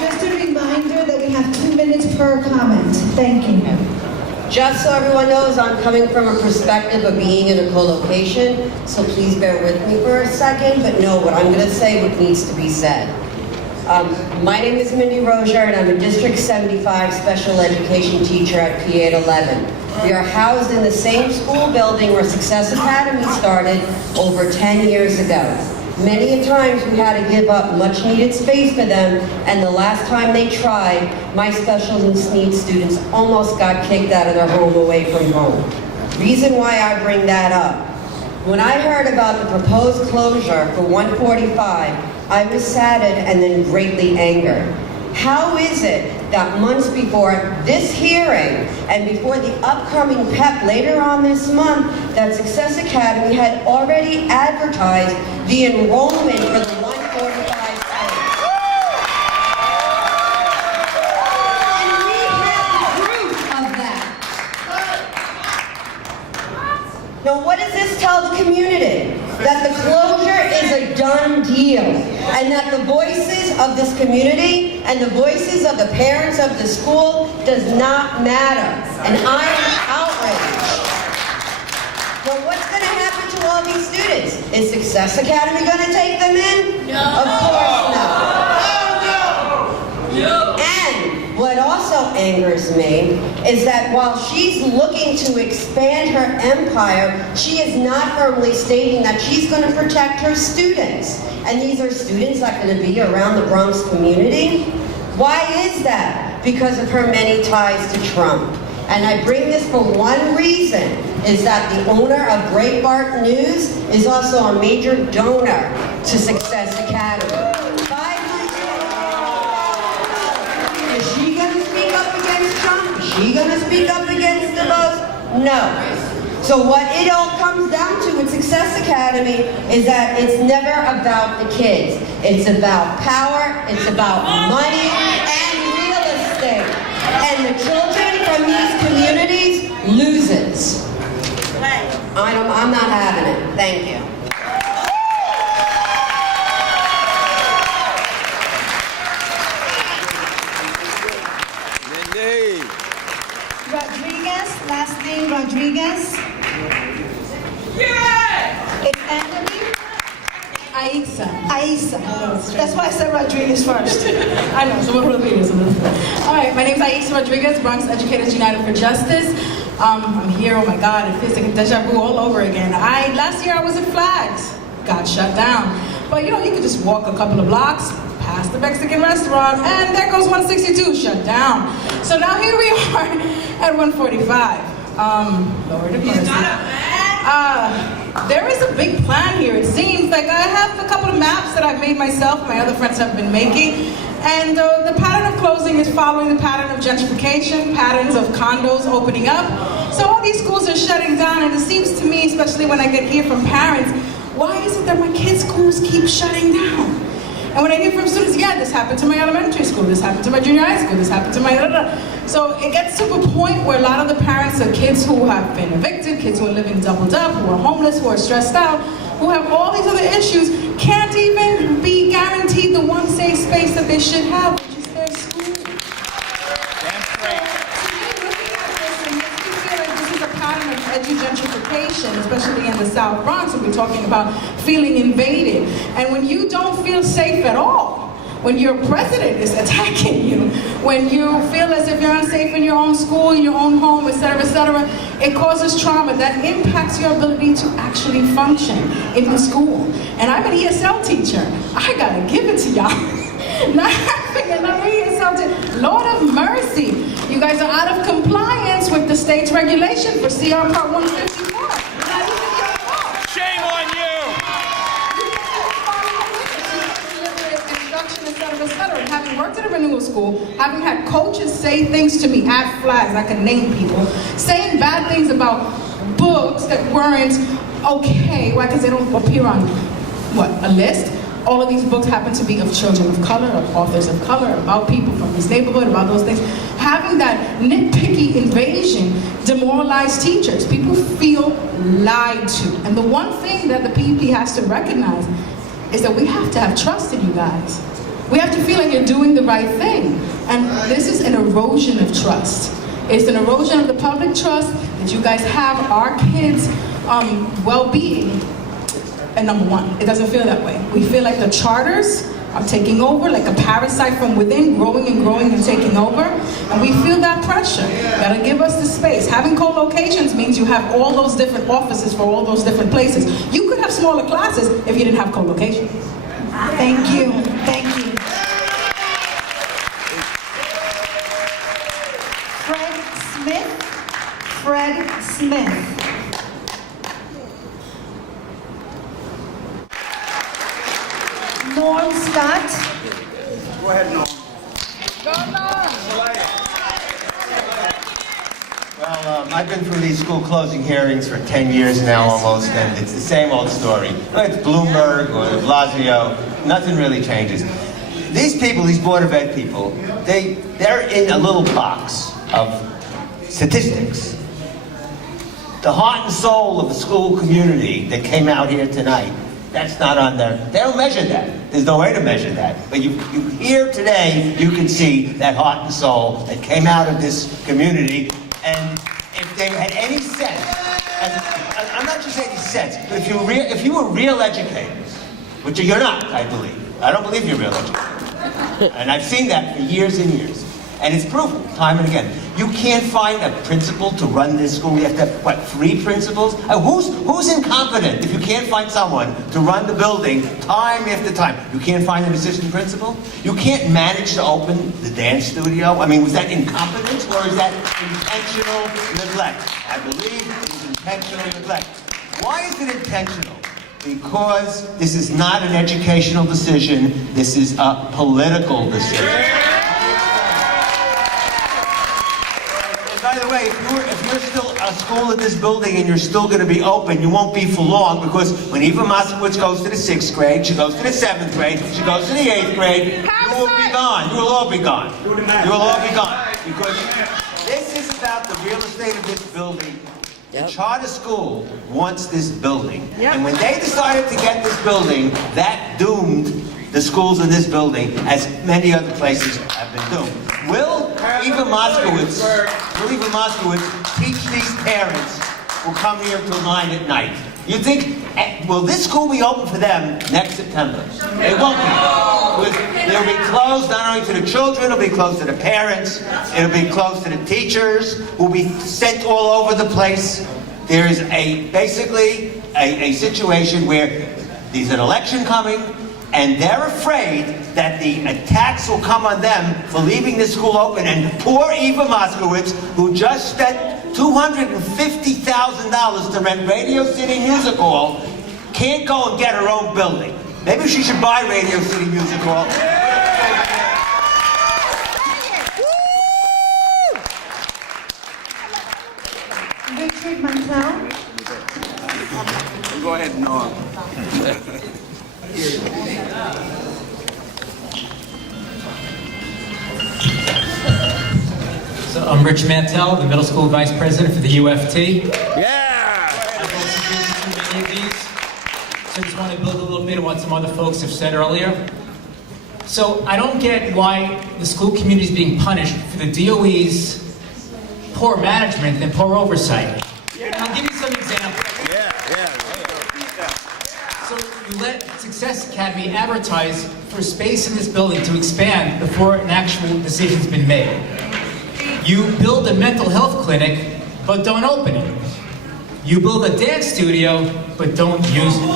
Just a reminder that we have 2 minutes per comment. Thank you. Just so everyone knows, I'm coming from a perspective of being in a co-location, so please bear with me for a second, but know what I'm going to say, what needs to be said. My name is Mindy Rozier, and I'm a District 75 special education teacher at P811. We are housed in the same school building where Success Academy started over 10 years ago. Many a times we had to give up much needed space for them, and the last time they tried, my special needs students almost got kicked out of their home away from home. Reason why I bring that up. When I heard about the proposed closure for 145, I was saddened and then greatly angered. How is it that months before this hearing and before the upcoming PEP later on this month, that Success Academy had already advertised the enrollment for the 145 space? And we have proof of that. Now what does this tell the community? That the closure is a done deal, and that the voices of this community and the voices of the parents of the school does not matter, and I am outraged. But what's going to happen to all these students? Is Success Academy going to take them in? No. Of course not. No. And what also angers me is that while she's looking to expand her empire, she is not firmly stating that she's going to protect her students. And these are students that are going to be around the Bronx community. Why is that? Because of her many ties to Trump. And I bring this for one reason, is that the owner of Breitbart News is also a major donor to Success Academy. Is she going to speak up against Trump? Is she going to speak up against the votes? No. So what it all comes down to with Success Academy is that it's never about the kids. It's about power, it's about money, and real estate. And the children from these communities loses. I'm not having it. Thank you. Rodriguez, last name Rodriguez. Yeah! It's Anthony. Aixa. Aisa. That's why I said Rodriguez first. I know, so we're Rodriguez. All right, my name's Aixa Rodriguez, Bronx Educators United for Justice. I'm here, oh my God, it feels like a deja vu all over again. Last year I was at Flags, got shut down. But you know, you could just walk a couple of blocks past the Mexican restaurant, and there goes 162, shut down. So now here we are at 145. Lord have mercy. There is a big plan here. It seems like I have a couple of maps that I've made myself, my other friends have been making, and the pattern of closing is following the pattern of gentrification, patterns of condos opening up. So all these schools are shutting down, and it seems to me, especially when I get here from parents, why is it that my kids' schools keep shutting down? And when I hear from students, yeah, this happened to my elementary school, this happened to my junior high school, this happened to my So it gets to a point where a lot of the parents of kids who have been evicted, kids who are living doubled up, who are homeless, who are stressed out, who have all these other issues, can't even be guaranteed the one safe space that they should have, which is their school. Pattern of edu-gentrification, especially in the South Bronx, when we're talking about feeling invaded. And when you don't feel safe at all, when your president is attacking you, when you feel as if you're unsafe in your own school, in your own home, etc., it causes trauma that impacts your ability to actually function in the school. And I'm an ESL teacher. I gotta give it to y'all. Not having another ESL teacher. Lord of mercy. You guys are out of compliance with the state's regulation for CR Part 154. Shame on you! Instruction, etc. And having worked at a renewal school, having had coaches say things to me at Flags, I can name people, saying bad things about books that weren't okay, why? Because they don't appear on, a list? All of these books happen to be of children of color, of authors of color, about people from this neighborhood, about those things. Having that nitpicky invasion demoralize teachers. People feel lied to. And the one thing that the PEP has to recognize is that we have to have trust in you guys. We have to feel like you're doing the right thing. And this is an erosion of trust. It's an erosion of the public trust that you guys have our kids' well-being. And number one, it doesn't feel that way. We feel like the charters are taking over, like a parasite from within, growing and growing and taking over. And we feel that pressure. You gotta give us the space. Having co-locations means you have all those different offices for all those different places. You could have smaller classes if you didn't have co-location. Thank you, thank you. Fred Smith. Norm Scott. Go ahead, Norm. Well, I've been through these school closing hearings for 10 years now almost, and it's the same old story. It's Bloomberg or de Blasio, nothing really changes. These people, these Board of Ed people, they're in a little box of statistics. The heart and soul of the school community that came out here tonight, that's not on there. They don't measure that. There's no way to measure that. But you here today, you can see that heart and soul that came out of this community. And if they had any sense, I'm not just saying any sense, but if you were real educators, which you're not, I believe. I don't believe you're real educators. And I've seen that for years and years. And it's proven time and again. You can't find a principal to run this school. You have to have, what, 3 principals? Who's incompetent if you can't find someone to run the building time after time? You can't find an assistant principal? You can't manage to open the dance studio? I mean, was that incompetence or is that intentional neglect? I believe it is intentional neglect. Why is it intentional? Because this is not an educational decision. This is a political decision. By the way, if you're still a school in this building and you're still going to be open, you won't be for long, because when Eva Moskowitz goes to the 6th grade, she goes to the 7th grade, she goes to the 8th grade, you will be gone. You will all be gone. You will all be gone. Because this is about the real estate of this building. The charter school wants this building. And when they decided to get this building, that doomed the schools in this building, as many other places have been doomed. Will Eva Moskowitz teach these parents who come here till 9 at night? You think, will this school be open for them next September? It won't be. It'll be closed not only to the children, it'll be closed to the parents, it'll be closed to the teachers, will be sent all over the place. There is basically a situation where there's an election coming, and they're afraid that the attacks will come on them for leaving this school open. And poor Eva Moskowitz, who just spent $250,000 to rent Radio City Music Hall, can't go and get her own building. Maybe she should buy Radio City Music Hall. Richard Mantel. Go ahead, Norm. So I'm Rich Mantell, the middle school vice president for the UFT. Yeah! I've also been through many of these, so I just want to build a little bit on what some other folks have said earlier. So I don't get why the school community is being punished for the DOE's poor management and poor oversight. And I'll give you some examples. So you let Success Academy advertise for space in this building to expand before an actual decision's been made. You build a mental health clinic, but don't open it. You build a dance studio, but don't use it.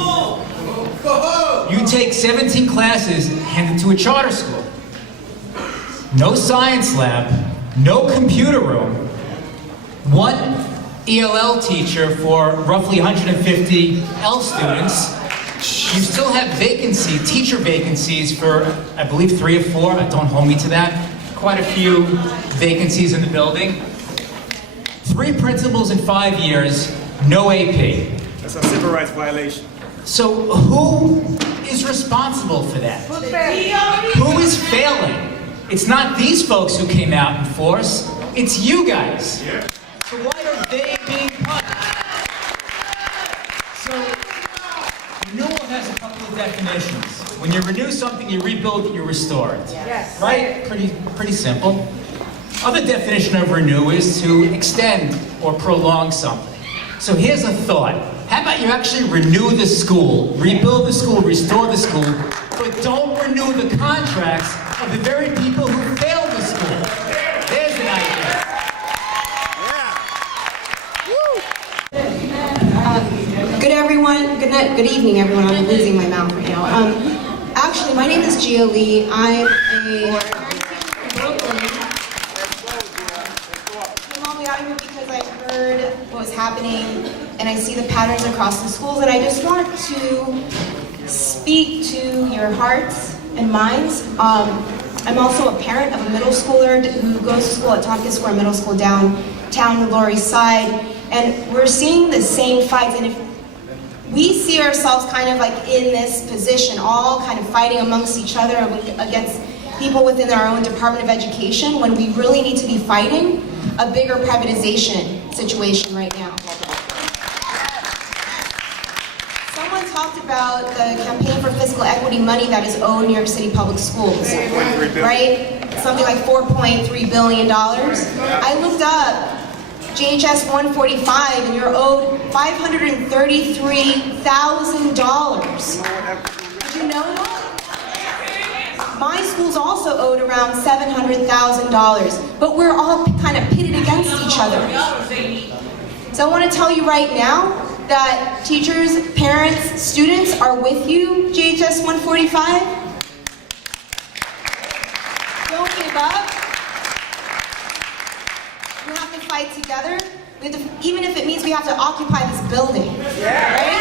You take 17 classes handed to a charter school. No science lab, no computer room, one ELL teacher for roughly 150 L students. You still have teacher vacancies for, I believe, 3 or 4, don't hold me to that. Quite a few vacancies in the building. 3 principals in 5 years, no AP. That's a civil rights violation. So who is responsible for that? Who is failing? It's not these folks who came out in force, it's you guys. So why are they being punished? So, renewal has a couple of definitions. When you renew something, you rebuild it, you restore it. Yes. Right? Pretty simple. Other definition of renew is to extend or prolong something. So here's a thought. How about you actually renew the school, rebuild the school, restore the school, but don't renew the contracts of the very people who failed the school. There's an idea. Good everyone. Good night. Good evening, everyone. I'm losing my mouth right now. Actually, my name is Gia Lee. I'm a from Brooklyn. Came all the way out here because I heard what was happening, and I see the patterns across the schools, and I just want to speak to your hearts and minds. I'm also a parent of a middle schooler who goes to school at Tompkins Square Middle School downtown the Lower East Side, and we're seeing the same fights. And if we see ourselves kind of like in this position, all kind of fighting amongst each other against people within our own Department of Education, when we really need to be fighting a bigger privatization situation right now. Someone talked about the campaign for fiscal equity money that is owed New York City public schools, right? Something like $4.3 billion. I looked up JHS 145, and you're owed $533,000. Did you know that? My school's also owed around $700,000, but we're all kind of pitted against each other. So I want to tell you right now that teachers, parents, students are with you, JHS 145. Don't give up. We have to fight together. We have to, even if it means we have to occupy this building, right?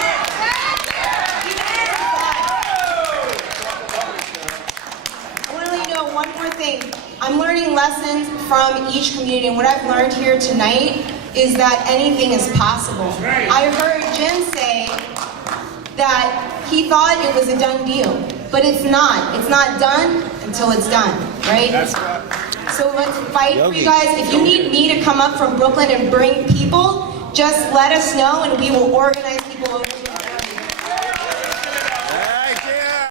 I want to let you know one more thing. I'm learning lessons from each community, and what I've learned here tonight is that anything is possible. I heard Jim say that he thought it was a done deal, but it's not. It's not done until it's done, right? So let's fight for you guys. If you need me to come up from Brooklyn and bring people, just let us know and we will organize